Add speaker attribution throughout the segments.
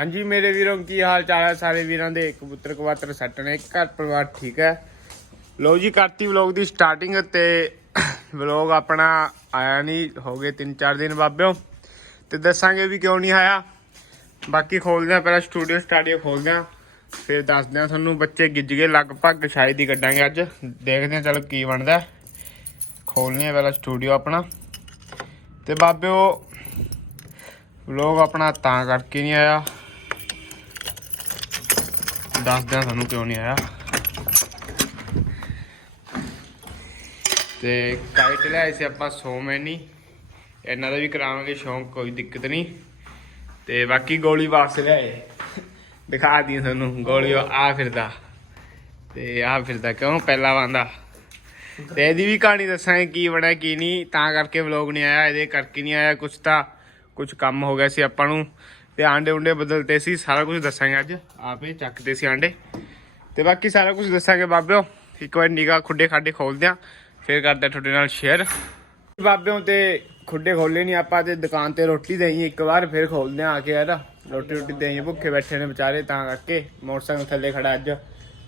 Speaker 1: ਹਾਂਜੀ, ਮੇਰੇ ਵੀਰੋ ਕੀ ਹਾਲ ਚਾਲ ਹੈ? ਸਾਰੇ ਵੀਰਾਂ ਦੇ ਕਬੂਤਰ ਕਵਾਤਰ ਸੱਟ ਨੇ ਘਰ ਪਰਿਵਾਰ ਠੀਕ ਹੈ। ਲੋ ਜੀ, ਕਰਤੀ ਵਲੌਗ ਦੀ ਸਟਾਰਟਿੰਗ ਤੇ ਵਲੌਗ ਆਪਣਾ ਆਇਆ ਨਹੀਂ, ਹੋ ਗਏ 3-4 ਦਿਨ ਬਾਬਿਓ। ਤੇ ਦੱਸਾਂਗੇ ਵੀ ਕਿਉਂ ਨਹੀਂ ਆਇਆ। ਬਾਕੀ ਖੋਲਦੇ ਆ ਪਹਿਲਾਂ ਸਟੂਡੀਓ ਸਟਾਡੀਓ ਖੋਲਦੇ ਆ ਫਿਰ ਦੱਸਦੇ ਆ ਤੁਹਾਨੂੰ, ਬੱਚੇ ਗਿੱਜ ਗਏ, ਲਗਭਗ ਸ਼ਾਇਦ ਹੀ ਕੱਢਾਂਗੇ ਅੱਜ। ਦੇਖਦੇ ਆ ਚਲੋ ਕੀ ਬਣਦਾ ਖੋਲਨੇ ਆ ਪਹਿਲਾਂ ਸਟੂਡੀਓ ਆਪਣਾ। ਤੇ ਬਾਬਿਓ, ਵਲੌਗ ਆਪਣਾ ਤਾਂ ਕਰਕੇ ਨਹੀਂ ਆਇਆ। ਦੱਸਦੇ ਆ ਕਿਉਂ ਨਹੀਂ ਆਇਆ। ਤੇ ਕਾਈਟ ਲਿਆਏ ਸੀ ਆਪਾਂ ਸੋਮੈਨੀ। ਇਹਨਾਂ ਦਾ ਵੀ ਕਰਾਵਾਂਗੇ ਸ਼ੌਂਕ, ਕੋਈ ਦਿੱਕਤ ਨਹੀਂ। ਤੇ ਬਾਕੀ ਗੋਲੀ ਵਾਪਸ ਲਿਆਏ ਦਿਖਾ ਦੀ ਤੁਹਾਨੂੰ, ਗੋਲੀ ਆ ਫਿਰਦਾ। ਤੇ ਆ ਫਿਰਦਾ ਕਿਉਂ? ਪਹਿਲਾ ਵਾਂਦਾ। ਤੇ ਇਹਦੀ ਵੀ ਕਹਾਣੀ ਦੱਸਾਂਗੇ ਕੀ ਬਣਿਆ, ਕੀ ਨਹੀਂ। ਤਾਂ ਕਰਕੇ ਵਲੌਗ ਨਹੀਂ ਆਇਆ, ਇਹਦੇ ਕਰਕੇ ਨਹੀਂ ਆਇਆ ਕੁਛ ਤਾਂ। ਕੁਝ ਕੰਮ ਹੋ ਗਿਆ ਸੀ ਆਪਾਂ ਨੂੰ। ਤੇ ਆਂਡੇ ਉਂਡੇ ਬਦਲਤੇ ਸੀ ਸਾਰਾ ਕੁਝ ਦੱਸਾਂਗੇ ਅੱਜ। ਆਪੇ ਚੱਕਦੇ ਸੀ ਆਂਡੇ। ਤੇ ਬਾਕੀ ਸਾਰਾ ਕੁਝ ਦੱਸਾਂਗੇ ਬਾਬਿਓ। ਇੱਕ ਵਾਰ ਨਿਗਾ ਖੁੱਡੇ ਖਾਡੇ ਖੋਲਦੇ ਆ ਫਿਰ ਕਰਦੇ ਆ ਤੁਹਾਡੇ ਨਾਲ ਸ਼ੇਅਰ ਬਾਬਿਓ ਤੇ ਖੁੱਡੇ ਖੋਲੇ ਨਹੀਂ ਆਪਾਂ ਤੇ ਦੁਕਾਨ ਤੇ ਰੋਟੀ ਦੇਈ ਇੱਕ ਵਾਰ ਫਿਰ ਖੋਲਦੇ ਆ ਆ ਕੇ ਯਾਰ। ਰੋਟੀ ਰੋਟੀ ਦੇਈ ਭੁੱਖੇ ਬੈਠੇ ਨੇ ਵਿਚਾਰੇ ਤਾਂ ਕਰਕੇ ਮੋਟਰਸਾਈਕਲ ਥੱਲੇ ਖੜਾ ਅੱਜ।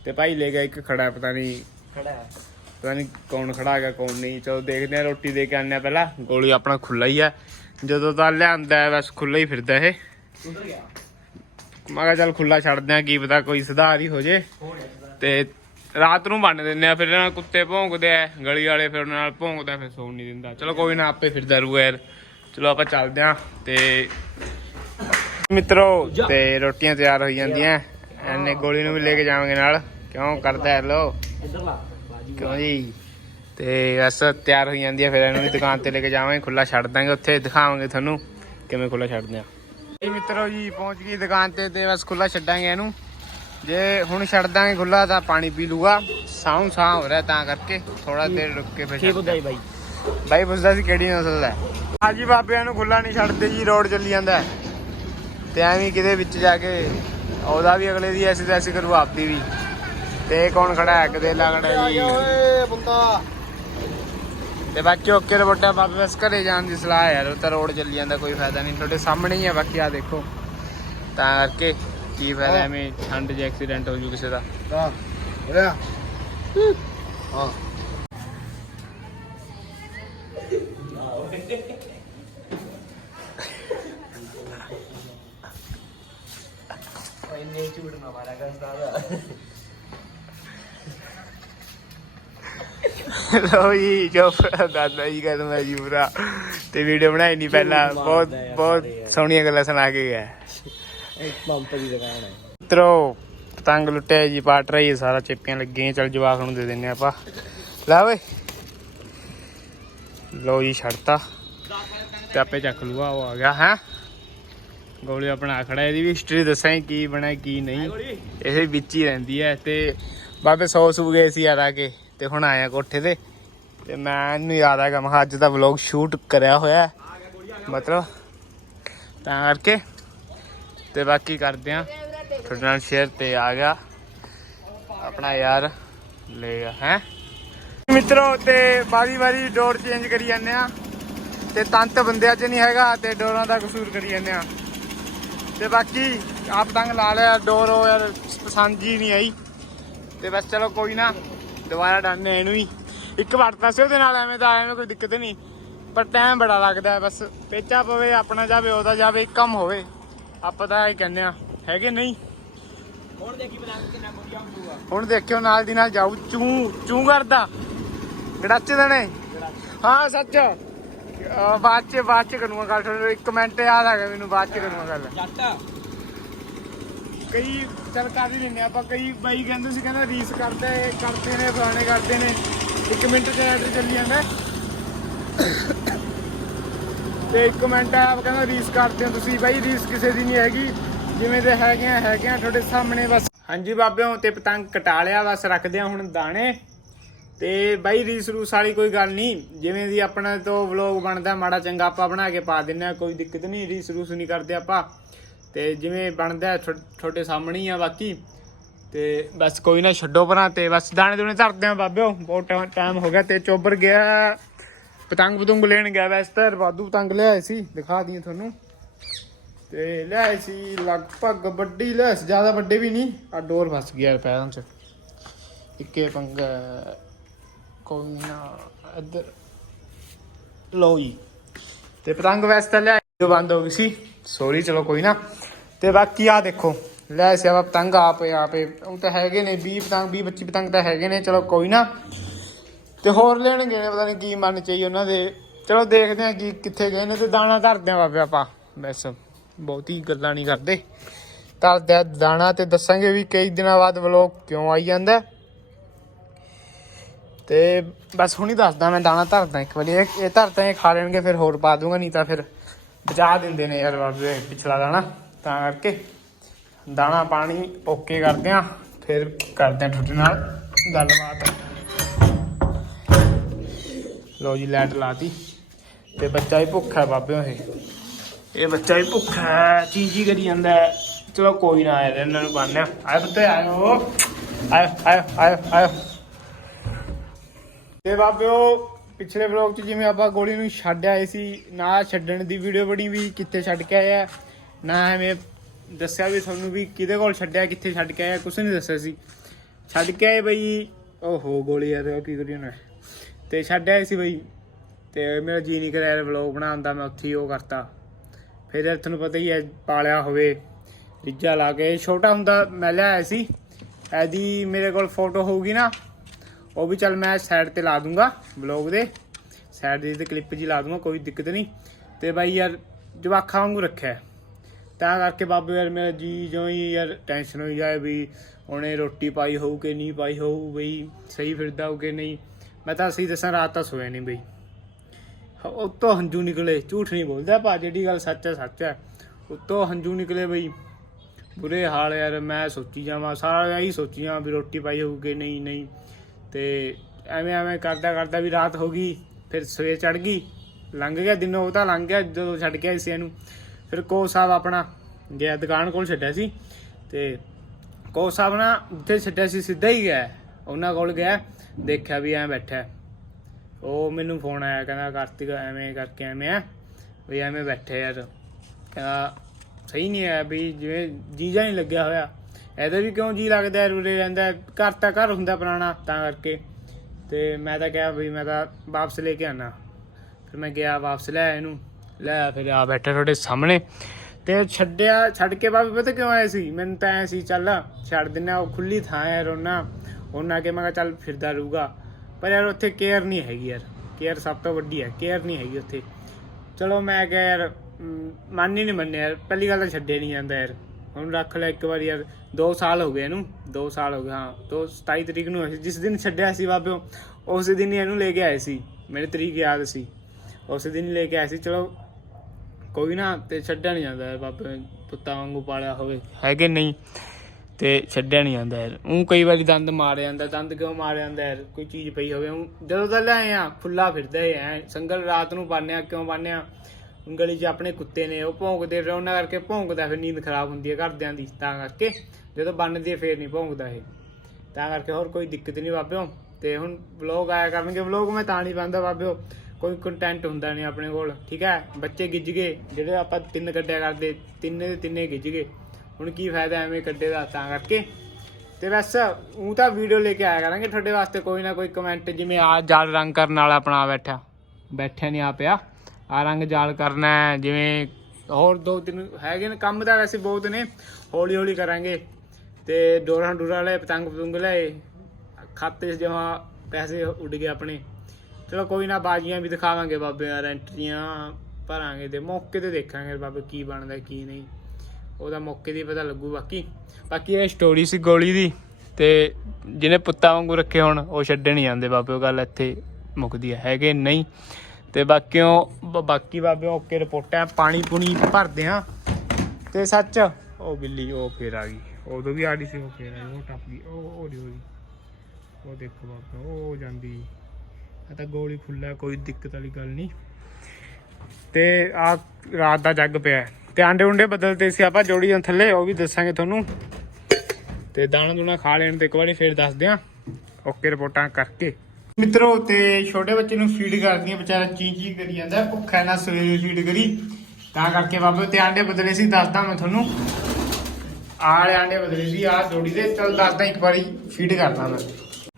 Speaker 1: ਤੇ ਭਾਈ ਲੈ ਗਿਆ ਇੱਕ ਖੜਾ ਪਤਾ ਨਹੀਂ
Speaker 2: ਖੜਾ।
Speaker 1: ਪਤਾ ਨਹੀਂ ਕੌਣ ਖੜਾ ਹੈਗਾ ਕੌਣ ਨਹੀਂ। ਚਲੋ ਦੇਖਦੇ ਆ ਰੋਟੀ ਦੇ ਕੇ ਆਉਂਦੇ ਆ ਪਹਿਲਾਂ। ਗੋਲੀ ਆਪਣਾ ਖੁੱਲਾ ਹੀ ਹੈ ਜਦੋਂ ਤਾਂ ਲਿਆਂਦਾ ਬਸ ਖੁੱਲਾ ਹੀ ਫਿਰਦਾ ਇਹ।
Speaker 2: ਗਿਆ।
Speaker 1: ਮੈਂ ਕਿਹਾ ਚੱਲ ਖੁੱਲਾ ਛੱਡਦੇ ਆ ਕੀ ਪਤਾ ਕੋਈ ਸੁਧਾਰ ਹੀ ਹੋ ਜੇ। ਤੇ ਰਾਤ ਨੂੰ ਬੰਨ ਦਿੰਦੇ ਆ ਫਿਰ ਇਹਨਾਂ ਨਾਲ ਕੁੱਤੇ ਭੌਂਕਦੇ ਆ ਗਲੀ ਵਾਲੇ ਫਿਰ ਉਹਨਾਂ ਨਾਲ ਭੌਂਕਦਾ ਫਿਰ ਸੌਣ ਨਹੀਂ ਦਿੰਦਾ। ਚਲੋ ਕੋਈ ਨਾ ਆਪੇ ਫਿਰਦਾ ਰਹੂਗਾ ਯਾਰ ਚਲੋ ਆਪਾਂ ਚੱਲਦੇ ਆ ਤੇ ਮਿੱਤਰੋ ਤੇ ਰੋਟੀਆਂ ਤਿਆਰ ਹੋਈ ਜਾਂਦੀਆਂ। ਐਨੇ ਗੋਲੀ ਨੂੰ ਵੀ ਲੈ ਕੇ ਜਾਵਾਂਗੇ ਨਾਲ। ਕਿਉਂ ਕਰਦਾ ਹੈ ਲੋ?
Speaker 2: ਇੱਧਰ ਲਾ
Speaker 1: ਕਿਉਂ ਜੀ? ਤੇ ਬਸ ਤਿਆਰ ਹੋਈ ਜਾਂਦੀ ਆ ਫਿਰ ਇਹਨੂੰ ਵੀ ਦੁਕਾਨ ਤੇ ਲੈ ਕੇ ਜਾਵਾਂਗੇ ਖੁੱਲਾ ਛੱਡ ਦਾਂਗੇ ਉੱਥੇ ਦਿਖਾਵਾਂਗੇ ਤੁਹਾਨੂੰ ਕਿਵੇਂ ਖੁੱਲਾ ਛੱਡਦੇ ਆ। ਇਹ ਮਿੱਤਰੋ ਜੀ ਪਹੁੰਚ ਗਈ ਦੁਕਾਨ ਤੇ ਤੇ ਬਸ ਖੁੱਲਾ ਛੱਡਾਂਗੇ ਇਹਨੂੰ। ਜੇ ਹੁਣ ਛੱਡ ਦਾਂਗੇ ਖੁੱਲਾ ਤਾਂ ਪਾਣੀ ਪੀ ਲੂਗਾ। ਸਾਉਂ ਸਾਹ ਹੋ ਰਿਹਾ ਤਾਂ ਕਰਕੇ ਥੋੜਾ ਦੇਰ ਰੁਕ ਕੇ ਫਿਰ
Speaker 2: ਕੀ
Speaker 1: ਛੱਡ
Speaker 2: ਬੁੱਧਾ ਬਾਈ।
Speaker 1: ਬਾਈ ਪੁੱਛਦਾ ਸੀ ਕਿਹੜੀ ਨਸਲ ਦਾ ਹਾਂਜੀ ਬਾਬਿਆਂ ਨੂੰ ਖੁੱਲਾ ਨਹੀਂ ਛੱਡਦੇ ਜੀ ਰੋਡ ਚੱਲੀ ਜਾਂਦਾ ਹੈ। ਤੇ ਐਵੇਂ ਕਿਤੇ ਵਿੱਚ ਜਾ ਕੇ ਉਹਦਾ ਵੀ ਅਗਲੇ ਦੀ ਐਸੀ ਤੈਸੀ ਕਰੂ ਆਪਦੀ ਵੀ। ਤੇ ਇਹ ਕੌਣ ਖੜਾ ਹੈ? ਕਿਤੇ ਲੱਗਦਾ ਜੀ।
Speaker 2: ਓਏ ਬੰਦਾ।
Speaker 1: ਤੇ ਬਾਕੀ ਓਕੇ ਰਬੋਟਾ ਬਾਬੇ ਬਸ ਘਰੇ ਜਾਣ ਦੀ ਸਲਾਹ ਹੈ ਯਾਰ ਉਹ ਤਾਂ ਰੋਡ ਚੱਲੀ ਜਾਂਦਾ ਕੋਈ ਫਾਇਦਾ ਨਹੀਂ। ਤੁਹਾਡੇ ਸਾਹਮਣੇ ਹੀ ਹੈ ਬਾਕੀ ਆ ਦੇਖੋ। ਤਾਂ ਕਰਕੇ ਕੀ ਫਾਇਦਾ ਐਵੇਂ ਠੰਡ 'ਚ ਐਕਸੀਡੈਂਟ ਹੋ ਜੂ ਕਿਸੇ ਦਾ।
Speaker 2: ਹਾਂ ਹੋਇਆ ਹਾਂ। ਓਏ ਨੇ ਝੂਠ ਨਾ ਮਾਰਿਆ ਕਰ ਸਾਦਾ
Speaker 1: ਲੋ ਜੀ ਚੁੱਪ। ਦਾਦਾ ਜੀ ਕਹਿੰਦਾ ਮੈਂ ਜੀ ਪੂਰਾ ਤੇ ਵੀਡੀਓ ਬਣਾਈ ਨਹੀਂ ਪਹਿਲਾਂ। ਬਹੁਤ ਬਹੁਤ। ਸੋਹਣੀਆਂ ਗੱਲਾਂ ਸੁਣਾ ਕੇ ਗਿਆ।
Speaker 2: ਇੱਕ ਪੰਪ ਦੀ ਦੁਕਾਨ ਹੈ।
Speaker 1: ਮਿੱਤਰੋ ਪਤੰਗ ਲੁੱਟਿਆ ਜੀ ਪਾਟ ਰਹੀ ਸਾਰਾ ਚਿੱਪੀਆਂ ਲੱਗੀਆਂ ਚਲ ਜਵਾਕ ਨੂੰ ਦੇ ਦਿੰਨੇ ਆਪਾਂ। ਲੈ ਓਏ। ਲੋ ਜੀ ਛੱਡਤਾ। ਤੇ ਆਪੇ ਚੱਕ ਲੂਗਾ ਉਹ ਆ ਗਿਆ ਹੈ। ਗੋਲੀ ਆਪਣਾ ਖੜਾ ਇਹਦੀ ਵੀ ਹਿਸਟਰੀ ਦੱਸਾਂ ਕੀ ਬਣਿਆ ਕੀ ਨਹੀਂ। ਇਹ ਵਿੱਚ ਹੀ ਰਹਿੰਦੀ ਹੈ। ਤੇ ਬਾਬੇ ਸੌ ਸੂ ਗਏ ਸੀ ਯਾਰ ਆ ਕੇ। ਤੇ ਹੁਣ ਆਇਆ ਕੋਠੇ ਤੇ। ਤੇ ਮੈਂ ਇਹਨੂੰ ਯਾਦ ਆ ਗਿਆ ਮੈਂ ਅੱਜ ਦਾ ਵਲੌਗ ਸ਼ੂਟ ਕਰਿਆ ਹੋਇਆ ਮਤਲਬ ਤਾਂ ਕਰਕੇ। ਤੇ ਬਾਕੀ ਕਰਦੇ ਆ ਤੁਹਾਡੇ ਨਾਲ ਸ਼ੇਅਰ ਤੇ ਆ ਗਿਆ। ਆਪਣਾ ਯਾਰ ਲੈ ਗਿਆ ਹੈ? ਮਿੱਤਰੋ, ਤੇ ਵਾਰੀ ਵਾਰੀ ਡੋਰ ਚੇਂਜ ਕਰੀ ਜਾਂਦੇ ਆ ਤੇ ਤੰਤ ਬੰਦਿਆਂ 'ਚ ਨਹੀਂ ਹੈਗਾ ਤੇ ਡੋਰਾਂ ਦਾ ਕਸੂਰ ਕਰੀ ਜਾਂਦੇ ਆ ਤੇ ਬਾਕੀ ਆਪ ਤੰਗ ਲਾ ਲਿਆ ਡੋਰ ਉਹ ਯਾਰ ਪਸੰਦ ਹੀ ਨਹੀਂ ਆਈ। ਤੇ ਬਸ ਚਲੋ ਕੋਈ ਨਾ। ਦੁਬਾਰਾ ਡਾਨੇ ਇਹਨੂੰ ਹੀ ਇੱਕ ਵੜਤਾ ਸੀ ਉਹਦੇ ਨਾਲ ਐਵੇਂ ਤਾਂ ਐਵੇਂ ਕੋਈ ਦਿੱਕਤ ਨਹੀਂ। ਪਰ ਟਾਈਮ ਬੜਾ ਲੱਗਦਾ ਬਸ ਪੇਚਾ ਪਵੇ ਆਪਣਾ ਜਾਵੇ ਉਹਦਾ ਜਾਵੇ ਕੰਮ ਹੋਵੇ। ਆਪਾਂ ਤਾਂ ਇਹ ਕਹਿੰਦੇ ਆ ਹੈਗੇ ਨਹੀਂ?
Speaker 2: ਹੁਣ ਦੇਖੀ ਬਣਾ ਕਿੰਨਾ ਮੁੰਡਿਆ ਹੁੰਦੂਗਾ
Speaker 1: ਹੁਣ ਦੇਖਿਓ ਨਾਲ ਦੀ ਨਾਲ ਜਾਊ। ਚੂ ਚੂ ਕਰਦਾ। ਗੜਾਚੇ ਦੇਣੇ? ਹਾਂ ਸੱਚ। ਬਾਅਦ ਚ ਬਾਅਦ ਚ ਕਰੂੰਗਾ ਗੱਲ। ਤੁਹਾਨੂੰ ਇੱਕ ਮਿੰਟ ਯਾਦ ਆ ਗਿਆ ਮੈਨੂੰ ਬਾਅਦ ਚ ਕਰੂੰਗਾ ਗੱਲ।
Speaker 2: ਜੱਟ
Speaker 1: ਕਈ ਚੱਲ ਕਰ ਹੀ ਲੈਂਦੇ ਆਪਾਂ ਕਈ ਬਾਈ ਕਹਿੰਦੇ ਸੀ, ਕਹਿੰਦਾ ਰੀਸ ਕਰਦੇ ਕਰਦੇ ਨੇ, ਫਲਾਣੇ ਕਰਦੇ ਨੇ, ਇੱਕ ਮਿੰਟ ਚ ਚੱਲੀ ਜਾਂਦਾ। ਤੇ ਇੱਕ ਮਿੰਟ ਆਪ ਕਹਿੰਦਾ ਰੀਸ ਕਰਦੇ ਹੋ ਤੁਸੀਂ, ਬਾਈ ਰੀਸ ਕਿਸੇ ਦੀ ਨਹੀਂ ਹੈਗੀ, ਜਿਵੇਂ ਦੇ ਹੈਗੇ ਆ ਹੈਗੇ ਆ, ਤੁਹਾਡੇ ਸਾਹਮਣੇ ਬਸ। ਹਾਂਜੀ ਬਾਬਿਓ, ਤੇ ਪਤੰਗ ਕਟਾ ਲਿਆ, ਬਸ ਰੱਖਦੇ ਆ ਹੁਣ ਦਾਣੇ। ਤੇ ਬਾਈ ਰੀਸ ਰੂਸ ਵਾਲੀ ਕੋਈ ਗੱਲ ਨਹੀਂ, ਜਿਵੇਂ ਦੀ ਆਪਣਾ ਤੋਂ ਵਲੌਗ ਬਣਦਾ, ਮਾੜਾ ਚੰਗਾ ਆਪਾਂ ਬਣਾ ਕੇ ਪਾ ਦਿੰਨੇ ਆ, ਕੋਈ ਦਿੱਕਤ ਨਹੀਂ, ਰੀਸ ਰੂਸ ਨਹੀਂ ਕਰਦੇ ਆਪਾਂ। ਤੇ ਜਿਵੇਂ ਬਣਦਾ ਥੋ- ਤੁਹਾਡੇ ਸਾਹਮਣੇ ਹੀ ਆ ਬਾਕੀ। ਤੇ ਬਸ ਕੋਈ ਨਾ ਛੱਡੋ ਪਰਾਂ ਤੇ ਬਸ ਦਾਣੇ ਦੂਣੇ ਧਰਦੇ ਆ ਬਾਬਿਓ, ਬਹੁਤ ਟਾਈਮ ਹੋ ਗਿਆ ਤੇ ਚੋਬਰ ਗਿਆ। ਪਤੰਗ ਪਤੰਗ ਲੈਣ ਗਿਆ ਵੈਸੇ ਤਾਂ, ਵਾਧੂ ਪਤੰਗ ਲਿਆਏ ਸੀ, ਦਿਖਾ ਦਈਏ ਤੁਹਾਨੂੰ। ਤੇ ਲਿਆਏ ਸੀ, ਲਗਭਗ ਵੱਡੀ ਲਿਆਏ ਸੀ, ਜ਼ਿਆਦਾ ਵੱਡੇ ਵੀ ਨਹੀਂ। ਆ ਡੋਰ ਫਸ ਗਿਆ ਯਾਰ ਪੈਰਾਂ 'ਚ। ਇੱਕੇ ਪੰਗਾ। ਕੋਈ ਨਾ, ਇੱਧਰ। ਲਓ ਜੀ। ਤੇ ਪਤੰਗ ਵੈਸੇ ਤਾਂ ਲਿਆਏ ਬੰਦ ਹੋ ਗਈ ਸੀ। ਸੋਰੀ ਚਲੋ ਕੋਈ ਨਾ। ਤੇ ਬਾਕੀ ਆ ਦੇਖੋ, ਲੈ ਸਿਆ ਪਤੰਗ ਆਪੇ ਆਪੇ, ਉਹ ਤਾਂ ਹੈਗੇ ਨੇ 20 ਪਤੰਗ 20 25 ਪਤੰਗ ਤਾਂ ਹੈਗੇ ਨੇ, ਚਲੋ ਕੋਈ ਨਾ। ਤੇ ਹੋਰ ਲੈਣਗੇ ਨੇ, ਪਤਾ ਨਹੀਂ ਕੀ ਮਨ ਚਾਹੀਏ ਉਹਨਾਂ ਦੇ। ਚਲੋ ਦੇਖਦੇ ਆ ਕੀ ਕਿੱਥੇ ਗਏ ਨੇ ਤੇ ਦਾਣਾ ਧਰਦੇ ਆ ਬਾਬੇ ਆਪਾਂ। ਬਸ, ਬਹੁਤੀ ਗੱਲਾਂ ਨਹੀਂ ਕਰਦੇ। ਧਰਦੇ ਆ ਦਾਣਾ ਤੇ ਦੱਸਾਂਗੇ ਵੀ ਕਈ ਦਿਨਾਂ ਬਾਅਦ ਵਲੋਗ ਕਿਉਂ ਆਈ ਜਾਂਦਾ। ਤੇ ਬਸ ਹੁਣੀ ਦੱਸਦਾ ਮੈਂ ਦਾਣਾ ਧਰਦਾ ਇੱਕ ਵਾਰੀ, ਇਹ ਇਹ ਧਰਦਾ ਇਹ ਖਾ ਲੈਣਗੇ, ਫਿਰ ਹੋਰ ਪਾ ਦੂੰਗਾ, ਨਹੀਂ ਤਾਂ ਫਿਰ ਬਚਾ ਦਿੰਦੇ ਨੇ ਯਾਰ ਬਾਬੇ, ਪਿਛਲਾ ਦਾਣਾ। ਤਾਂ ਕਰਕੇ ਦਾਣਾ ਪਾਣੀ ਓਕੇ ਕਰਦੇ ਆ, ਫਿਰ ਕਰਦੇ ਆ ਤੁਹਾਡੇ ਨਾਲ ਗੱਲਬਾਤ। ਲੋ ਜੀ ਲੈਟ ਲਾਤੀ ਤੇ ਬੱਚਾ ਹੀ ਭੁੱਖਾ ਹੈ ਬਾਬੇ, ਇਹ। ਇਹ ਬੱਚਾ ਹੀ ਭੁੱਖਾ ਹੈ ਚੀਜੀ ਕਰੀ ਜਾਂਦਾ ਚਲੋ ਕੋਈ ਨਾ ਯਾਰ ਇਹਨਾਂ ਨੂੰ ਬੰਨਿਆ ਆਏ ਬੱਤੇ ਆਇਓ ਆਇਓ ਆਇਓ ਆਇਓ ਆਇਓ ਤੇ ਬਾਬਿਓ, ਪਿਛਲੇ ਵਲੌਗ 'ਚ ਜਿਵੇਂ ਆਪਾਂ ਗੋਲੀ ਨੂੰ ਛੱਡ ਆਏ ਸੀ, ਨਾ ਛੱਡਣ ਦੀ ਵੀਡੀਓ ਬਣੀ ਵੀ, ਕਿੱਥੇ ਛੱਡ ਕੇ ਆਏ ਆ। ਨਾ ਐਵੇਂ ਦੱਸਿਆ ਵੀ ਤੁਹਾਨੂੰ ਵੀ ਕਿਹਦੇ ਕੋਲ ਛੱਡਿਆ, ਕਿੱਥੇ ਛੱਡ ਕੇ ਆਇਆ, ਕੁਛ ਨਹੀਂ ਦੱਸਿਆ ਸੀ। ਛੱਡ ਕੇ ਆਏ ਬਈ, ਓਹੋ ਗੋਲੀ ਯਾਰ, ਉਹ ਕੀ ਕਰੀ ਨਾ ਤੇ ਛੱਡ ਆਏ ਸੀ ਬਈ। ਤੇ ਮੇਰਾ ਜੀ ਨਹੀਂ ਕਰਿਆ ਯਾਰ ਵਲੌਗ ਬਣਾਉਣ ਦਾ, ਮੈਂ ਉੱਥੇ ਹੀ ਉਹ ਕਰਤਾ। ਫਿਰ ਯਾਰ ਤੁਹਾਨੂੰ ਪਤਾ ਹੀ ਹੈ, ਪਾਲਿਆ ਹੋਵੇ ਰਿੱਜਾ ਲਾ ਕੇ। ਛੋਟਾ ਹੁੰਦਾ, ਮੈਂ ਲਿਆਇਆ ਸੀ। ਐਦੀ ਮੇਰੇ ਕੋਲ ਫੋਟੋ ਹੋਊਗੀ ਨਾ, ਉਹ ਵੀ ਚੱਲ ਮੈਂ ਸਾਈਡ ਤੇ ਲਾ ਦੂੰਗਾ ਬਲੌਗ ਦੇ। ਸਾਈਡ ਦੀ ਤੇ ਕਲਿੱਪ ਜੀ ਲਾ ਦੂੰਗਾ, ਕੋਈ ਦਿੱਕਤ ਨਹੀਂ। ਤੇ ਬਾਈ ਯਾਰ, ਜਵਾਖਾਂ ਵਾਂਗੂ ਰੱਖਿਆ। ਤਾਂ ਕਰਕੇ ਬਾਬੇ ਯਾਰ ਮੇਰਾ ਜੀ ਜੋ ਹੀ ਯਾਰ ਟੈਨਸ਼ਨ ਹੋਈ ਜਾਏ ਵੀ ਉਹਨੇ ਰੋਟੀ ਪਾਈ ਹੋਊ ਕਿ ਨਹੀਂ ਪਾਈ ਹੋਊ, ਬਈ ਸਹੀ ਫਿਰਦਾ ਹੋਊ ਕਿ ਨਹੀਂ। ਮੈਂ ਤਾਂ ਸਹੀ ਦੱਸਾਂ, ਰਾਤ ਤਾਂ ਸੋਇਆ ਨਹੀਂ ਬਈ। ਉਤੋਂ ਹੰਝੂ ਨਿਕਲੇ, ਝੂਠ ਨਹੀਂ ਬੋਲਦਾ ਭਾ, ਜਿਹੜੀ ਗੱਲ ਸੱਚ ਹੈ ਸੱਚ ਹੈ ਉਤੋਂ ਹੰਝੂ ਨਿਕਲੇ ਬਈ, ਬੁਰੇ ਹਾਲ ਯਾਰ, ਮੈਂ ਸੋਚੀ ਜਾਵਾਂ, ਸਾਰਾ ਹੀ ਸੋਚੀ ਜਾਵਾਂ ਵੀ ਰੋਟੀ ਪਾਈ ਹੋਊ ਕਿ ਨਹੀਂ ਨਹੀਂ। ਤੇ ਐਵੇਂ ਐਵੇਂ ਕਰਦਾ ਕਰਦਾ ਵੀ ਰਾਤ ਹੋ ਗਈ, ਫਿਰ ਸਵੇਰ ਚੜ ਗਈ, ਲੰਘ ਗਿਆ, ਦਿਨ ਉਹ ਤਾਂ ਲੰਘ ਗਿਆ, ਜਦੋਂ ਛੱਡ ਗਿਆ ਇਸੇ ਨੂੰ ਫਿਰ ਕੋ ਸਾਹਿਬ ਆਪਣਾ ਗਿਆ, ਦੁਕਾਨ ਕੋਲ ਛੱਡਿਆ ਸੀ ਤੇ ਕੋ ਸਾਹਿਬ ਨਾ ਉੱਥੇ ਛੱਡਿਆ ਸੀ, ਸਿੱਧਾ ਹੀ ਗਿਆ। ਉਹਨਾਂ ਕੋਲ ਗਿਆ, ਦੇਖਿਆ ਵੀ ਐ ਬੈਠਾ। ਉਹ ਮੈਨੂੰ ਫੋਨ ਆਇਆ, ਕਹਿੰਦਾ, ਕਾਰਤਿਕ, ਐਵੇਂ ਕਰਕੇ ਐਵੇਂ ਆ ਵੀ ਐਵੇਂ ਬੈਠੇ ਯਾਰ। ਕਹਿੰਦਾ, ਸਹੀ ਨਹੀਂ ਹੈ ਵੀ ਜਿਵੇਂ ਜੀਜਾ ਨਹੀਂ ਲੱਗਿਆ ਹੋਇਆ। ਇਹਦਾ ਵੀ ਕਿਉਂ ਜੀ ਲੱਗਦਾ ਰੁਲੇ ਉਰੇ ਰਹਿੰਦਾ ਘਰ ਤਾਂ ਘਰ ਹੁੰਦਾ ਪੁਰਾਣਾ, ਤਾਂ ਕਰਕੇ। ਤੇ ਮੈਂ ਤਾਂ ਕਿਹਾ ਵੀ ਮੈਂ ਤਾਂ ਵਾਪਸ ਲੈ ਕੇ ਆਣਾ ਫਿਰ ਮੈਂ ਗਿਆ, ਵਾਪਸ ਲੈ ਇਹਨੂੰ। ਲੈ ਫਿਰ ਆ ਬੈਠਾ ਤੁਹਾਡੇ ਸਾਹਮਣੇ। ਤੇ ਛੱਡਿਆ ਛੱਡ ਕੇ ਬਾਬੇ ਪਤਾ ਕਿਉਂ ਆਏ ਸੀ? ਮੈਨੂੰ ਤਾਂ ਐ ਸੀ ਚੱਲ ਛੱਡ ਦਿੰਨਾ ਉਹ ਖੁੱਲੀ ਥਾਂ ਹੈ ਰੋਣਾ ਉਹਨਾਂ। ਕੇ ਮੈਂ ਕਿਹਾ ਚੱਲ ਫਿਰਦਾ ਰਹੂਗਾ। ਪਰ ਯਾਰ ਉੱਥੇ ਕੇਅਰ ਨਹੀਂ ਹੈਗੀ ਯਾਰ। ਕੇਅਰ ਸਭ ਤੋਂ ਵੱਡੀ ਹੈ ਕੇਅਰ ਨਹੀਂ ਹੈਗੀ ਉੱਥੇ। ਚਲੋ ਮੈਂ ਕਿਹਾ ਯਾਰ ਮ, ਮਨ ਹੀ ਨਹੀਂ ਮੰਨਿਆ ਯਾਰ। ਪਹਿਲੀ ਗੱਲ ਤਾਂ ਛੱਡਿਆ ਨਹੀਂ ਜਾਂਦਾ ਯਾਰ। ਹੁਣ ਰੱਖ ਲੈ ਇੱਕ ਵਾਰੀ ਯਾਰ। 2 ਸਾਲ ਹੋ ਗਏ ਇਹਨੂੰ। 2 ਸਾਲ ਹੋ ਗਏ ਹਾਂ। ਤੋਂ 27 ਤਰੀਕ ਨੂੰ ਹੋਇਆ ਜਿਸ ਦਿਨ ਛੱਡਿਆ ਸੀ ਬਾਬਿਓ ਉਸ ਦਿਨ ਹੀ ਇਹਨੂੰ ਲੈ ਕੇ ਆਏ ਸੀ। ਮੈਨੂੰ ਤਰੀਕ ਯਾਦ ਸੀ। ਉਸੇ ਦਿਨ ਲੈ ਕੇ ਆਏ ਸੀ, ਚਲੋ ਕੋਈ ਨਾ ਤੇ ਛੱਡਿਆ ਨਹੀਂ ਜਾਂਦਾ ਬਾਬੇ ਪੁੱਤਾਂ ਵਾਂਗੂ ਪਾਲਿਆ ਹੋਵੇ। ਹੈ ਕਿ ਨਹੀਂ ਤੇ ਛੱਡਿਆ ਨਹੀਂ ਜਾਂਦਾ ਯਾਰ। ਉਹ ਕਈ ਵਾਰੀ ਦੰਦ ਮਾਰ ਜਾਂਦਾ, ਦੰਦ ਕਿਉਂ ਮਾਰ ਜਾਂਦਾ ਯਾਰ? ਕੋਈ ਚੀਜ਼ ਪਈ ਹੋਵੇ ਉਹ ਜਦੋਂ ਦਾ ਲਿਆਏ ਆ, ਫੁੱਲਾ ਫਿਰਦਾ ਐ ਸੰਗਲ ਰਾਤ ਨੂੰ ਪਾਣਿਆ ਕਿਉਂ ਪਾਣਿਆ ਗਲੀ 'ਚ ਆਪਣੇ ਕੁੱਤੇ ਨੇ, ਉਹ ਭੌਂਕਦੇ ਫਿਰ ਉਹਨਾਂ ਕਰਕੇ ਭੌਂਕਦਾ ਫਿਰ ਨੀਂਦ ਖਰਾਬ ਹੁੰਦੀ ਹੈ ਘਰਦਿਆਂ ਦੀ, ਤਾਂ ਕਰਕੇ ਜਦੋਂ ਬੰਨਦੀ ਹੈ ਫੇਰ ਨਹੀਂ ਭੌਂਕਦਾ ਇਹ। ਤਾਂ ਕਰਕੇ ਹੋਰ ਕੋਈ ਦਿੱਕਤ ਨਹੀਂ ਬਾਬਿਓ। ਤੇ ਹੁਣ ਵਲੌਗ ਆਇਆ ਕਰਨਗੇ, ਵਲੌਗ ਮੈਂ ਤਾਂ ਨਹੀਂ ਪਾਉਂਦਾ ਬਾਬਿਓ। ਕੋਈ ਕੰਟੈਂਟ ਹੁੰਦਾ ਨਹੀਂ ਆਪਣੇ ਕੋਲ, ਠੀਕ ਹੈ? ਬੱਚੇ ਗਿੱਜ ਗਏ, ਜਿਹੜੇ ਆਪਾਂ ਤਿੰਨ ਕੱਢਿਆ ਕਰਦੇ, ਤਿੰਨੇ ਦੇ ਤਿੰਨੇ ਗਿੱਜ ਗਏ। ਹੁਣ ਕੀ ਫਾਇਦਾ ਐਵੇਂ ਕੱਢੇ ਦਾ, ਤਾਂ ਕਰਕੇ। ਤੇ ਬਸ ਉਹ ਤਾਂ ਵੀਡੀਓ ਲੈ ਕੇ ਆਇਆ ਕਰਾਂਗੇ ਤੁਹਾਡੇ ਵਾਸਤੇ, ਕੋਈ ਨਾ ਕੋਈ ਕਮੈਂਟ ਜਿਵੇਂ ਆ ਜਾਲ ਰੰਗ ਕਰਨ ਵਾਲਾ ਆਪਣਾ ਬੈਠਾ। ਬੈਠਿਆ ਨਹੀਂ ਆ। ਪਿਆ ਆ ਰੰਗ ਜਾਲ ਕਰਨਾ ਜਿਵੇਂ ਹੋਰ ਦੋ ਤਿੰਨ ਹੈਗੇ ਨੇ, ਕੰਮ ਤਾਂ ਵੈਸੇ ਬਹੁਤ ਨੇ। ਹੌਲੀ ਹੌਲੀ ਕਰਾਂਗੇ। ਤੇ ਡੋਰਾਂ ਡੂਰਾਂ ਲੈ ਪਤੰਗ ਪਤੰਗ ਲੈ ਖਾਤੇ 'ਚ ਜਮਾ ਪੈਸੇ ਉੱਡ ਗਏ ਆਪਣੇ। ਚਲੋ ਕੋਈ ਨਾ ਬਾਜੀਆਂ ਵੀ ਦਿਖਾਵਾਂਗੇ ਬਾਬੇ ਯਾਰ ਐਂਟਰੀਆਂ ਭਰਾਂਗੇ ਤੇ ਮੌਕੇ ਤੇ ਦੇਖਾਂਗੇ ਬਾਬੇ ਕੀ ਬਣਦਾ ਕੀ ਨਹੀਂ। ਉਹਦਾ ਮੌਕੇ ਦੀ ਪਤਾ ਲੱਗੂ ਬਾਕੀ। ਬਾਕੀ ਇਹ ਸਟੋਰੀ ਸੀ ਗੋਲੀ ਦੀ ਤੇ ਜਿਹਨੇ ਪੁੱਤਾਂ ਵਾਂਗੂ ਰੱਖੇ ਹੁਣ, ਉਹ ਛੱਡੇ ਨਹੀਂ ਜਾਂਦੇ ਬਾਬੇ, ਉਹ ਗੱਲ ਇੱਥੇ ਮੁੱਕਦੀ ਹੈ, ਹੈਗੇ ਨਹੀਂ। ਤੇ ਬਾਕੀਓ, ਬ- ਬਾਕੀ ਬਾਬੇ ਓਕੇ ਰਿਪੋਰਟਾਂ ਪਾਣੀ ਪੁਣੀ ਭਰਦੇ ਹਾਂ। ਤੇ ਸੱਚ, ਉਹ ਬਿੱਲੀ, ਉਹ ਫੇਰ ਆ ਗਈ। ਉਦੋਂ ਵੀ ਆੜੀ ਸੀ, ਉਹ ਫੇਰ ਆਈ ਉਹ ਟੱਪ ਗਈ, ਉਹ ਉਹਦੀ ਉਹਦੀ ਉਹ ਦੇਖੋ ਬਾਬੇ, ਉਹ ਜਾਂਦੀ। ਇਹ ਤਾਂ ਗੋਲੀ ਖੁੱਲਾ ਕੋਈ ਦਿੱਕਤ ਵਾਲੀ ਗੱਲ ਨਹੀਂ। ਤੇ ਆ ਰਾਤ ਦਾ ਜੱਗ ਪਿਆ ਤੇ ਆਂਡੇ ਉਂਡੇ ਬਦਲਤੇ ਸੀ, ਆਪਾਂ ਜੋੜੀ ਥੱਲੇ, ਉਹ ਵੀ ਦੱਸਾਂਗੇ ਤੁਹਾਨੂੰ। ਤੇ ਦਾਣਾ ਦੂਣਾ ਖਾ ਲੈਣ ਤੇ ਇੱਕ ਵਾਰੀ ਫੇਰ ਦੱਸਦੇ ਆ ਓਕੇ, ਰਿਪੋਰਟਾਂ ਕਰਕੇ। ਮਿੱਤਰੋ, ਤੇ ਛੋਟੇ ਬੱਚੇ ਨੂੰ ਫੀਡ ਕਰਦੀਆਂ, ਵਿਚਾਰਾ ਚੀਂ ਚੀਂ ਕਰੀ ਜਾਂਦਾ, ਭੁੱਖਾ ਨਾ ਸਵੇਰੇ ਫੀਡ ਕਰੀ। ਤਾਂ ਕਰਕੇ ਬਾਬੇ, ਤੇ ਆਂਡੇ ਬਦਲੇ ਸੀ, ਦੱਸਦਾ ਮੈਂ ਤੁਹਾਨੂੰ। ਆਲੇ ਆਂਡੇ ਬਦਲੇ ਸੀ, ਆਹ ਜੋੜੀ ਦੇ। ਚਲ ਦੱਸਦਾ ਇੱਕ ਵਾਰੀ ਫੀਡ ਕਰਦਾ ਮੈਂ।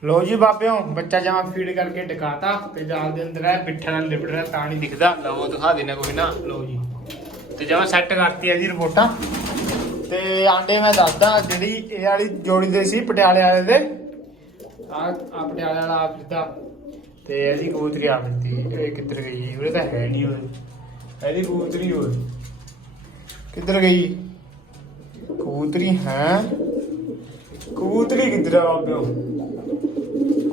Speaker 1: ਲੋ ਜੀ ਬਾਬਿਓ, ਬੱਚਾ ਜਮਾ ਫੀਡ ਕਰਕੇ ਟਿਕਾਤਾ ਤੇ ਜਾਲ ਦੇ ਅੰਦਰ ਹੈ ਪਿੱਠਾ ਨਾਲ ਲਿਪਟ ਤਾਂ ਨਹੀਂ ਦਿਖਦਾ। ਲਓ, ਦਿਖਾ ਦੇਣਾ ਕੋਈ ਨਾ। ਲੋ ਜੀ। ਤੇ ਜਮਾ ਸੈੱਟ ਕਰਤੀ ਹੈ ਜੀ ਰਿਪੋਰਟਾਂ। ਤੇ ਆਂਡੇ ਮੈਂ ਦੱਸਦਾ, ਜਿਹੜੀ ਇਹ ਵਾਲੀ ਜੋੜੀ ਦੇ ਸੀ, ਪਟਿਆਲੇ ਵਾਲੇ ਦੇ, ਆ ਆ ਪਟਿਆਲੇ ਵਾਲਾ ਆਪ ਦਿੱਤਾ ਤੇ ਇਹਦੀ ਕਬੂਤਰੀ ਆ ਦਿੱਤੀ ਇਹ ਕਿੱਧਰ ਗਈ ਉਹਦੇ ਤਾਂ ਹੈ ਨਹੀਂ ਉਹ ਇਹਦੀ ਕਬੂਤਰੀ ਹੋਏ ਕਿੱਧਰ ਗਈ? ਕਬੂਤਰੀ ਹੈ। ਕਬੂਤਰੀ ਕਿੱਧਰ ਆ ਬਾਬਿਓ?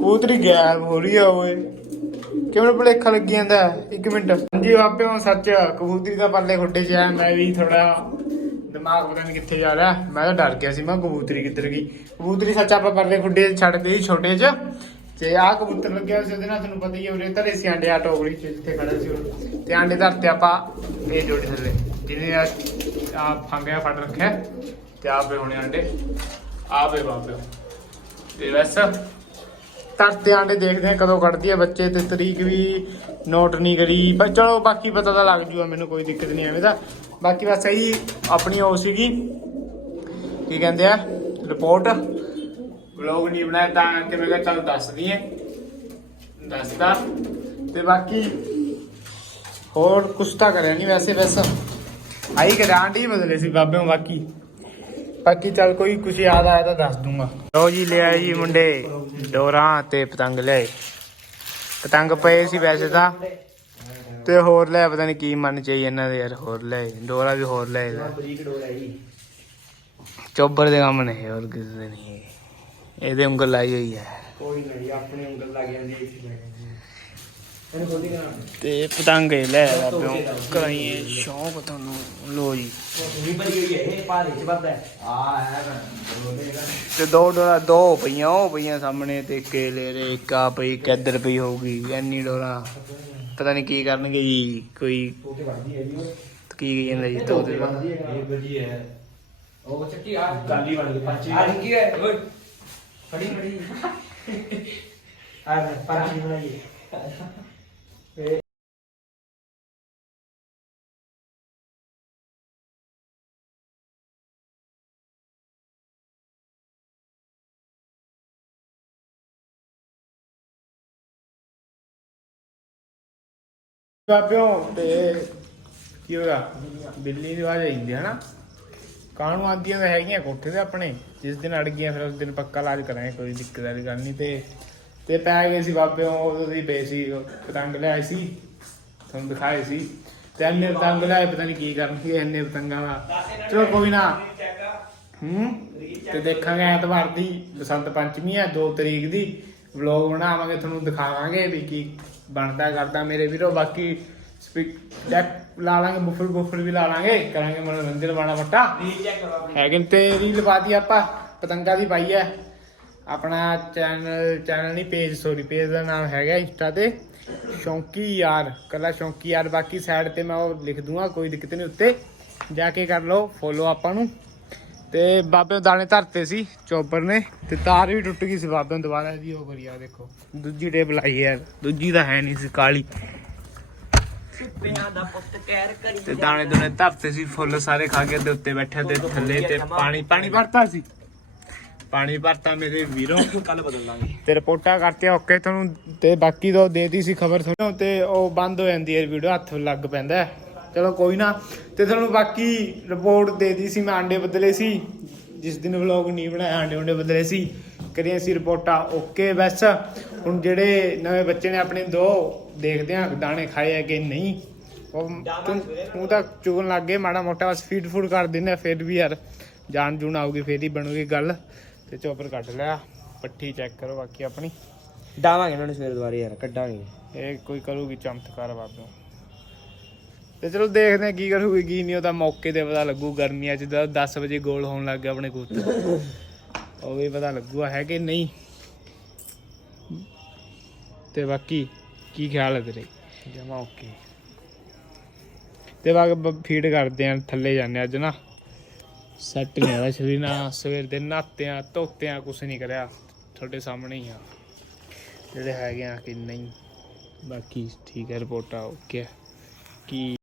Speaker 1: ਕਬੂਤਰੀ ਗਾਇਬ ਹੋ ਰਹੀ ਆ ਓਏ। ਕਿਵੇਂ ਭੁਲੇਖਾ ਲੱਗੀ ਜਾਂਦਾ? ਇੱਕ ਮਿੰਟ। ਹਾਂਜੀ ਬਾਬਿਓ ਸੱਚ ਕਬੂਤਰੀ ਦਾ ਪਰਲੇ ਖੁੱਡੇ 'ਚ ਆ, ਮੈਂ ਵੀ ਥੋੜਾ ਦਿਮਾਗ ਪਤਾ ਨਹੀਂ ਕਿੱਥੇ ਜਾ ਰਿਹਾ। ਮੈਂ ਤਾਂ ਡਰ ਗਿਆ ਸੀ, ਮੈਂ ਕਬੂਤਰੀ ਕਿੱਧਰ ਗਈ? ਕਬੂਤਰੀ ਸੱਚ ਆਪਾਂ ਪਰਲੇ ਖੁੱਡੇ ਛੱਡਦੇ ਸੀ, ਛੋਟੇ 'ਚ। ਤੇ ਆਹ ਕਬੂਤਰ ਲੱਗਿਆ ਸੀ ਉਹਦੇ ਨਾਲ, ਤੁਹਾਨੂੰ ਪਤਾ ਹੀ ਹੈ ਉਰੇ ਧਰੇ ਸੀ ਆਂਡੇ ਆ, ਟੋਕਰੀ 'ਚ ਜਿੱਥੇ ਖੜਾ ਸੀ ਉਹ। ਤੇ ਆਂਡੇ ਧਰਤੇ ਆਪਾਂ ਇਹ ਜੋੜੀ ਥੱਲੇ, ਜਿਹਨੇ ਆ ਫੰਗਿਆ ਫੜ ਰੱਖਿਆ। ਤੇ ਆ ਪਏ ਹੋਣੇ ਆਂਡੇ। ਆ ਪਏ ਬਾਬਿਓ ਤੇ ਬਸ। ਤਰਤੇ ਆਂਡੇ ਦੇਖਦੇ ਆ ਕਦੋਂ ਕੱਢਦੀ ਆ ਬੱਚੇ ਤੇ ਤਰੀਕ ਵੀ ਨੋਟ ਨਹੀਂ ਕਰੀ। ਪਰ ਚਲੋ ਬਾਕੀ ਪਤਾ ਤਾਂ ਲੱਗ ਜੂਗਾ ਮੈਨੂੰ ਕੋਈ ਦਿੱਕਤ ਨਹੀਂ ਐਵੇਂ ਦਾ ਬਾਕੀ ਬਸ ਇਹੀ ਆਪਣੀ ਉਹ ਸੀਗੀ। ਕੀ ਕਹਿੰਦੇ ਆ? ਰਿਪੋਰਟ ਵਲੌਗ ਨਹੀਂ ਬਣਾਇਆ ਤਾਂ ਕਿ ਮੈਂ ਕਿਹਾ ਚੱਲ ਦੱਸ ਦਈਏ। ਦੱਸਦਾ। ਤੇ ਬਾਕੀ ਹੋਰ ਕੁਛ ਤਾਂ ਕਰਿਆ ਨਹੀਂ ਵੈਸੇ ਵੈਸੇ ਆਈ ਕਿ ਆਂਡੀ ਬਦਲੇ ਸੀ ਬਾਬਿਆਂ ਬਾਕੀ। ਬਾਕੀ ਚੱਲ ਕੋਈ ਕੁਝ ਯਾਦ ਆਇਆ ਤਾਂ ਦੱਸ ਦੂੰਗਾ। ਲੋ ਜੀ ਲੈ ਆਏ ਜੀ ਮੁੰਡੇ ਡੋਰਾਂ ਤੇ ਪਤੰਗ ਲਿਆਏ। ਪਤੰਗ ਪਏ ਸੀ ਵੈਸੇ ਤਾਂ। ਤੇ ਹੋਰ ਲੈ ਪਤਾ ਨਹੀਂ ਕੀ ਮਨ ਚਾਹੀਏ ਇਹਨਾਂ ਦੇ ਯਾਰ ਹੋਰ ਲੈ ਡੋਰਾ ਵੀ ਹੋਰ ਲੈ
Speaker 2: ਬਰੀਕ ਡੋਰ ਹੈ ਜੀ
Speaker 1: ਚੋਬਰ ਦੇ ਕੰਮ ਨੇ ਹੋਰ ਕਿਸੇ ਦੇ ਨਹੀਂ। ਇਹਦੇ ਉਂਗਲ ਲਾਈ ਹੋਈ ਹੈ।
Speaker 2: ਕੋਈ ਨਹੀਂ ਆਪਣੀ ਉਂਗਲ ਲੱਗ ਜਾਂਦੀ ਇੱਥੇ ਲੱਗ ਜਾਂਦੀ ਹੈ ਇਹਨੂੰ ਖੋਲੀ ਕਰਾਂ
Speaker 1: ਤੇ ਪਤੰਗ ਇਹ ਲੈ ਆਇਆ ਪਿਓ। ਕਰਾਈਏ ਸ਼ੌਂਕ ਤੁਹਾਨੂੰ। ਲੋ ਜੀ।
Speaker 2: ਆ
Speaker 1: ਤੇ ਦੋ ਡੋਰਾ ਦੋ ਪਈਆਂ ਉਹ ਪਈਆਂ ਸਾਹਮਣੇ ਤੇ ਕੇਲੇ ਰੇ ਇੱਕ ਆ ਪਈ ਕਿੱਧਰ ਪਈ ਹੋਊਗੀ? ਐਨੀ ਡੋਰਾ ਪਤਾ ਨਹੀਂ ਕੀ ਕਰਨਗੇ ਜੀ ਕੋਈ ਕੀ ਗਈ ਜਾਂਦਾ ਜੀ ਤੋਤੇ ਦਾ।
Speaker 2: ਇਹ ਬਜੀ ਹੈ। ਉਹ ਚੱਕੀ ਆ। ਗਾਲੀ ਬਣ ਗਈ ਪੰਚੀ ਆ ਕੀ ਹੈ? ਓਏ। ਫੜੀ ਫੜੀ। ਆ ਪੰਚੀ ਬਣਾਈ
Speaker 1: ਬਾਬਿਓ ਤੇ ਕੀ ਹੋਗਾ ਬਿੱਲੀ ਦੀ ਆਵਾਜ਼ ਆਈਂਦੀ ਹੈ ਨਾ ਕਾਹਨੂੰ ਆਉਂਦੀਆਂ ਤਾਂ ਹੈਗੀਆਂ ਕੋਠੇ ਤੇ ਆਪਣੇ? ਜਿਸ ਦਿਨ ਅੜ ਗਈਆਂ ਫਿਰ ਉਸ ਦਿਨ ਪੱਕਾ ਇਲਾਜ ਕਰਾਂਗੇ, ਕੋਈ ਦਿੱਕਤ ਵਾਲੀ ਗੱਲ ਨਹੀਂ ਤੇ ਤੇ ਪੈ ਗਏ ਸੀ ਬਾਬਿਓ ਉਦੋਂ ਦੀ ਪਏ ਪਤੰਗ ਲਿਆਏ ਸੀ, ਤੁਹਾਨੂੰ ਦਿਖਾਏ ਸੀ। ਤੇ ਇੰਨੇ ਪਤੰਗ ਲਿਆਏ, ਪਤਾ ਨਹੀਂ ਕੀ ਕਰਨਗੇ ਇੰਨੇ ਪਤੰਗਾਂ ਦਾ। ਚਲੋ ਕੋਈ ਨਾ। ਹੂੰ? ਤੇ ਦੇਖਾਂਗੇ ਐਤਵਾਰ ਦੀ, ਬਸੰਤ ਪੰਚਮੀ ਹੈ 2 ਤਰੀਕ ਦੀ। ਵਲੌਗ ਬਣਾਵਾਂਗੇ, ਤੁਹਾਨੂੰ ਦਿਖਾਵਾਂਗੇ ਵੀ ਕੀ ਬਣਦਾ ਕਰਦਾ ਮੇਰੇ ਵੀਰੋ ਬਾਕੀ ਸਪੀਕ ਡੈਕ ਲਾ ਲਾਂਗੇ ਬੁਫਰ ਬੁਫਰ ਵੀ ਲਾ ਲਾਂਗੇ ਕਰਾਂਗੇ ਮਨੋਰੰਜਨ ਬਾਣਾ ਵੱਟਾ
Speaker 2: ਰੀਲ ਚੈੱਕ ਕਰੋ ਆਪਣੀ
Speaker 1: ਹੈਗੇ ਤੇ ਰੀਲ ਪਾ ਦੀ ਆਪਾਂ ਪਤੰਗਾ ਦੀ ਪਾਈ ਹੈ। ਆਪਣਾ ਚੈਨਲ ਚੈਨਲ ਨਹੀਂ ਪੇਜ ਸੋਰੀ ਪੇਜ ਦਾ ਨਾਮ ਹੈਗਾ ਇੰਸਟਾ ਤੇ। ਸ਼ੌਂਕੀ ਯਾਰ ਕੱਲਾ ਸ਼ੌਂਕੀ ਯਾਰ ਬਾਕੀ ਸਾਈਡ ਤੇ ਮੈਂ ਉਹ ਲਿਖ ਦੂੰਗਾ ਕੋਈ ਦਿੱਕਤ ਨਹੀਂ ਉੱਤੇ। ਜਾ ਕੇ ਕਰ ਲਓ ਫੋਲੋ ਆਪਾਂ ਨੂੰ। ਤੇ ਬਾਬੇ ਨੂੰ ਦਾਣੇ ਧਰਤੇ ਸੀ ਚੋਬਰ ਨੇ, ਤੇ ਤਾਰ ਵੀ ਟੁੱਟ ਗਈ ਸੀ ਬਾਬੇ ਨੂੰ ਦੁਬਾਰਾ ਦੀ ਉਹ ਕਰੀ ਆ ਦੇਖੋ, ਦੂਜੀ ਟੇਪ ਲਾਈ ਯਾਰ ਦੂਜੀ ਤਾਂ ਹੈ ਨਹੀਂ ਸੀ, ਕਾਲੀ।
Speaker 2: ਪਿਆਂ
Speaker 1: ਤੇ ਦਾਣੇ ਦੁਨੇ ਧਰਤੇ ਸੀ, ਫੁੱਲ ਸਾਰੇ ਖਾ ਕੇ ਤੇ ਉੱਤੇ ਬੈਠੇ ਤੇ ਥੱਲੇ ਤੇ ਪਾਣੀ ਪਾਣੀ ਭਰਤਾ ਸੀ। ਪਾਣੀ ਭਰਤਾ ਮੇਰੇ ਵੀਰੋ।
Speaker 2: ਕੱਲ ਬਦਲ ਲਾਂਗੇ
Speaker 1: ਤੇ ਰਿਪੋਰਟਾਂ ਕਰਤੇ ਓਕੇ ਤੁਹਾਨੂੰ, ਤੇ ਬਾਕੀ ਤੋਂ ਦੇਤੀ ਸੀ ਖਬਰ ਤੁਹਾਨੂੰ, ਤੇ ਉਹ ਬੰਦ ਹੋ ਜਾਂਦੀ ਹੈ ਵੀਡੀਓ, ਹੱਥ ਲੱਗ ਪੈਂਦਾ ਚਲੋ ਕੋਈ ਨਾ ਤੇ ਤੁਹਾਨੂੰ ਬਾਕੀ ਰਿਪੋਰਟ ਦੇਤੀ ਸੀ ਮੈਂ ਆਂਡੇ ਬਦਲੇ ਸੀ। ਜਿਸ ਦਿਨ ਵਲੌਗ ਨਹੀਂ ਬਣਾਇਆ ਆਂਡੇ ਉਂਡੇ ਬਦਲੇ ਸੀ। ਕਰੀਆਂ ਸੀ ਰਿਪੋਰਟਾਂ ਓਕੇ ਬਸ। ਹੁਣ ਜਿਹੜੇ ਨਵੇਂ ਬੱਚੇ ਨੇ ਆਪਣੇ ਦੋ ਦੇਖਦੇ ਆ ਦਾਣੇ ਖਾਏ ਆ ਕਿ ਨਹੀਂ। ਉਹ ਤੂੰ ਤਾਂ ਚੁਗਣ ਲੱਗ ਗਏ ਮਾੜਾ ਮੋਟਾ ਬਸ ਫੀਡ ਫੂਡ ਕਰ ਦਿੰਦੇ ਆ ਫਿਰ ਵੀ ਯਾਰ ਜਾਨ ਜੂਨ ਆਊਗੀ ਫੇਰ ਹੀ ਬਣੂਗੀ ਗੱਲ। ਤੇ ਚੋਪਰ ਕੱਢ ਲਿਆ ਪੱਠੀ ਚੈੱਕ ਕਰੋ ਬਾਕੀ ਆਪਣੀ।
Speaker 2: ਡਾਵਾਂਗੇ ਇਹਨਾਂ ਨੂੰ ਸਵੇਰ ਦੁਆਰੇ ਯਾਰ ਕੱਢਾਂਗੇ।
Speaker 1: ਇਹ ਕੋਈ ਕਰੂਗੀ ਚਮਤਕਾਰ ਬਾਬਿਓ ਤੇ ਚਲੋ ਦੇਖਦੇ ਆ ਕੀ ਕਰੂਗੀ ਕੀ ਨਹੀਂ ਉਹਦਾ ਮੌਕੇ ਤੇ ਪਤਾ ਲੱਗੂ ਗਰਮੀਆਂ ਚ ਤਾਂ 10 ਵਜੇ ਗੋਲ ਹੋਣ ਲੱਗ ਗਿਆ ਆਪਣੇ ਕਬੂਤਰ ਉਹ ਵੀ ਪਤਾ ਲੱਗੂਗਾ ਹੈ ਕਿ ਨਹੀਂ? ਤੇ ਬਾਕੀ ਕੀ ਖਿਆਲ ਹੈ ਤੇਰੇ?
Speaker 2: ਜਮਾ ਓਕੇ।
Speaker 1: ਤੇ ਬਾਕੀ ਫੀਡ ਕਰਦੇ ਆ ਥੱਲੇ ਜਾਂਦੇ ਅੱਜ ਨਾ। ਸੈੱਟ ਨਹੀਂ ਆਦਾ ਸ਼ਰੀਰ ਨਾ ਸਵੇਰ ਦੇ ਨਹਾਤੇ ਆ ਧੋਤੇ ਆ ਕੁਛ ਨਹੀਂ ਕਰਿਆ ਤੁਹਾਡੇ ਸਾਹਮਣੇ ਹੀ ਆ। ਜਿਹੜੇ ਹੈਗੇ ਆ ਕਿ ਨਹੀਂ ਬਾਕੀ ਠੀਕ ਹੈ ਰਿਪੋਰਟਾਂ ਓਕੇ ਕੀ